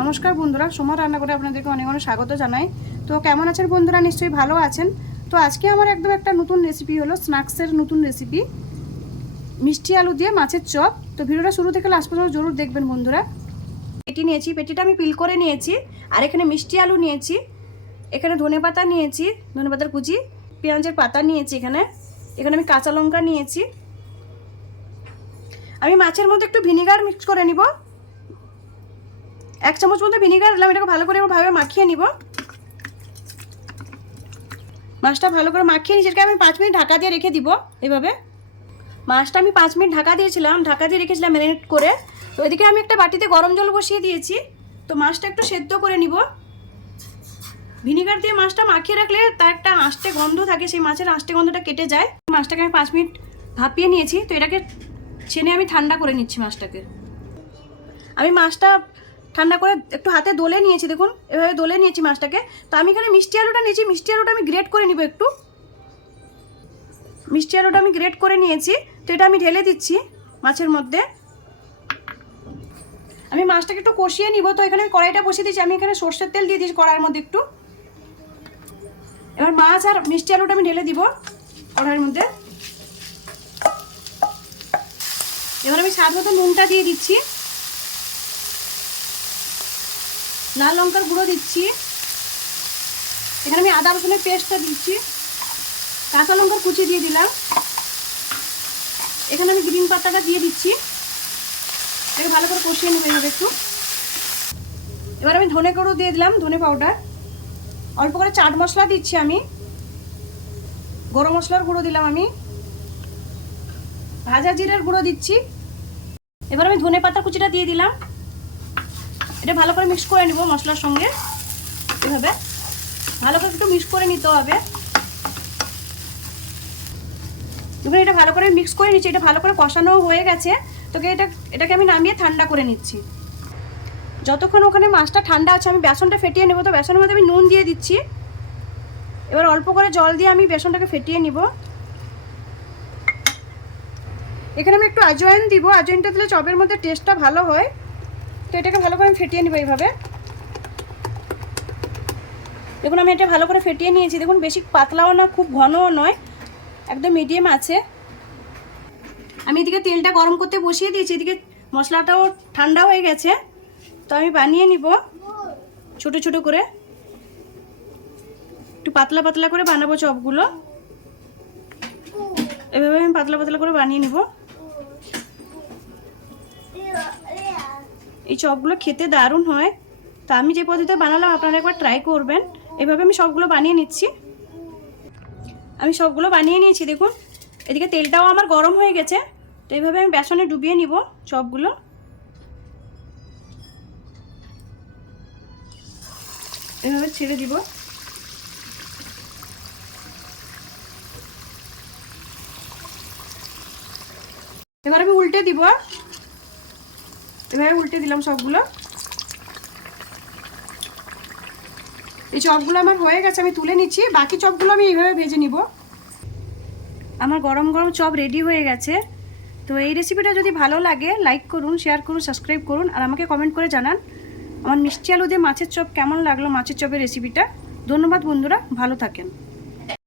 নমস্কার বন্ধুরা, সোমা রান্না করে আপনাদেরকে অনেক অনেক স্বাগত জানাই। তো কেমন আছেন বন্ধুরা? নিশ্চয়ই ভালো আছেন। তো আজকে আমার একদম একটা নতুন রেসিপি হলো স্ন্যাক্সের নতুন রেসিপি, মিষ্টি আলু দিয়ে মাছের চপ। তো ভিডিওটা শুরু থেকে লাস্ট পর্যন্ত জরুর দেখবেন বন্ধুরা। পেটি নিয়েছি, পেটিটা আমি পিল করে নিয়েছি। আর এখানে মিষ্টি আলু নিয়েছি, এখানে ধনেপাতা নিয়েছি, ধনেপাতার কুচি, পেঁয়াজের পাতা নিয়েছি, এখানে আমি কাঁচা লঙ্কা নিয়েছি। আমি মাছের মধ্যে একটু ভিনিগার মিক্স করে নিব, 1 চামচ মতো ভিনিগার দিলাম। এটাকে ভালো করে ভাবে মাখিয়ে নিব। মাছটা ভালো করে মাখিয়ে নিয়ে সেটাকে আমি 5 মিনিট ঢাকা দিয়ে রেখে দিব। এইভাবে মাছটা আমি 5 মিনিট ঢাকা দিয়েছিলাম, ঢাকা দিয়ে রেখেছিলাম ম্যারিনেট করে। তো এদিকে আমি একটা বাটিতে গরম জল বসিয়ে দিয়েছি। তো মাছটা একটু সেদ্ধ করে নিব। ভিনিগার দিয়ে মাছটা মাখিয়ে রাখলে তার একটা আষ্টে গন্ধ থাকে, সেই মাছের আষ্টে গন্ধটা কেটে যায়। মাছটাকে আমি 5 মিনিট ভাপিয়ে নিয়েছি। তো এটাকে ছেনে আমি ঠান্ডা করে নিচ্ছি। মাছটাকে আমি মাছটা ঠান্ডা করে একটু হাতে দোলে নিয়েছি, দেখুন এভাবে দোলে নিয়েছি মাছটাকে। তো আমি এখানে মিষ্টি আলুটা নিয়েছি, মিষ্টি আলুটা আমি গ্রেট করে নিব। একটু মিষ্টি আলুটা আমি গ্রেট করে নিয়েছি। তো এটা আমি ঢেলে দিচ্ছি মাছের মধ্যে। আমি মাছটাকে একটু কষিয়ে নিব। তো এখানে কড়াইটা বসিয়ে দিয়েছি, আমি এখানে সর্ষের তেল দিয়ে দিয়েছি কড়াইয়ের মধ্যে একটু। এবার মাছ আর মিষ্টি আলুটা আমি ঢেলে দিব কড়াইয়ের মধ্যে। এবার আমি স্বাদ মতো নুনটা দিয়ে দিচ্ছি, লাল লঙ্কার গুঁড়ো দিচ্ছি, এখানে আমি আদা রসুনের পেস্টটা দিচ্ছি, কাঁচা লঙ্কার কুচি দিয়ে দিলাম, এখানে আমি গ্রিন পাতাটা দিয়ে দিচ্ছি। এটাকে ভালো করে কষিয়ে নেব এইভাবে একটু। এবার আমি ধনে গুঁড়ো দিয়ে দিলাম, ধনে পাউডার, অল্প করে চাট মশলা দিচ্ছি, আমি গরম মশলার গুঁড়ো দিলাম, আমি ভাজা জিরের গুঁড়ো দিচ্ছি। এবার আমি ধনে পাতা কুচিটা দিয়ে দিলাম। এটা ভালো করে মিক্স করে নিব মশলার সঙ্গে। এভাবে ভালো করে একটু মিক্স করে নিতে হবে। এবার এটা ভালো করে মিক্স করে নিচ্ছি। এটা ভালো করে কষানো হয়ে গেছে। তোকে এটাকে আমি নামিয়ে ঠান্ডা করে নিচ্ছি। যতক্ষণ ওখানে মাছটা ঠান্ডা আছে আমি বেসনটা ফেটিয়ে নেব। তো বেসনের মধ্যে আমি নুন দিয়ে দিচ্ছি। এবার অল্প করে জল দিয়ে আমি বেসনটাকে ফেটিয়ে নিব। এখানে আমি একটু আজওয়াইন দিব, আজওয়াইনটা দিলে চপের মধ্যে টেস্টটা ভালো হয়। তো এটাকে ভালো করে আমি ফেটিয়ে নিব এইভাবে। দেখুন আমি এটা ভালো করে ফেটিয়ে নিয়েছি। দেখুন বেশি পাতলাও না, খুব ঘনও নয়, একদম মিডিয়াম আছে। আমি এদিকে তেলটা গরম করতে বসিয়ে দিয়েছি, এদিকে মশলাটাও ঠান্ডা হয়ে গেছে। তো আমি বানিয়ে নিব ছোট ছোট করে, একটু পাতলা পাতলা করে বানাবো চপগুলো। এভাবে আমি পাতলা পাতলা করে বানিয়ে নিব। এই চপগুলো খেতে দারুণ হয়। তো আমি যে পদ্ধতিতে বানালাম আপনারা একবার ট্রাই করবেন। এভাবে আমি সবগুলো বানিয়ে নিচ্ছি। আমি সবগুলো বানিয়ে নিয়েছি। দেখুন এদিকে তেলটাও আমার গরম হয়ে গেছে। তো এইভাবে আমি বেসনে ডুবিয়ে নিব চপগুলো। এভাবে ছেড়ে দিব। এবার আমি উল্টে দিব। এভাবে উল্টে দিলাম সবগুলো। এই চপগুলো আমার হয়ে গেছে, আমি তুলে নিচ্ছি। বাকি চপগুলো আমি এইভাবে ভেজে নিব। আমার গরম গরম চপ রেডি হয়ে গেছে। তো এই রেসিপিটা যদি ভালো লাগে লাইক করুন, শেয়ার করুন, সাবস্ক্রাইব করুন, আর আমাকে কমেন্ট করে জানান আমার মিষ্টি আলু দিয়ে মাছের চপ কেমন লাগলো, মাছের চপের রেসিপিটা। ধন্যবাদ বন্ধুরা, ভালো থাকেন।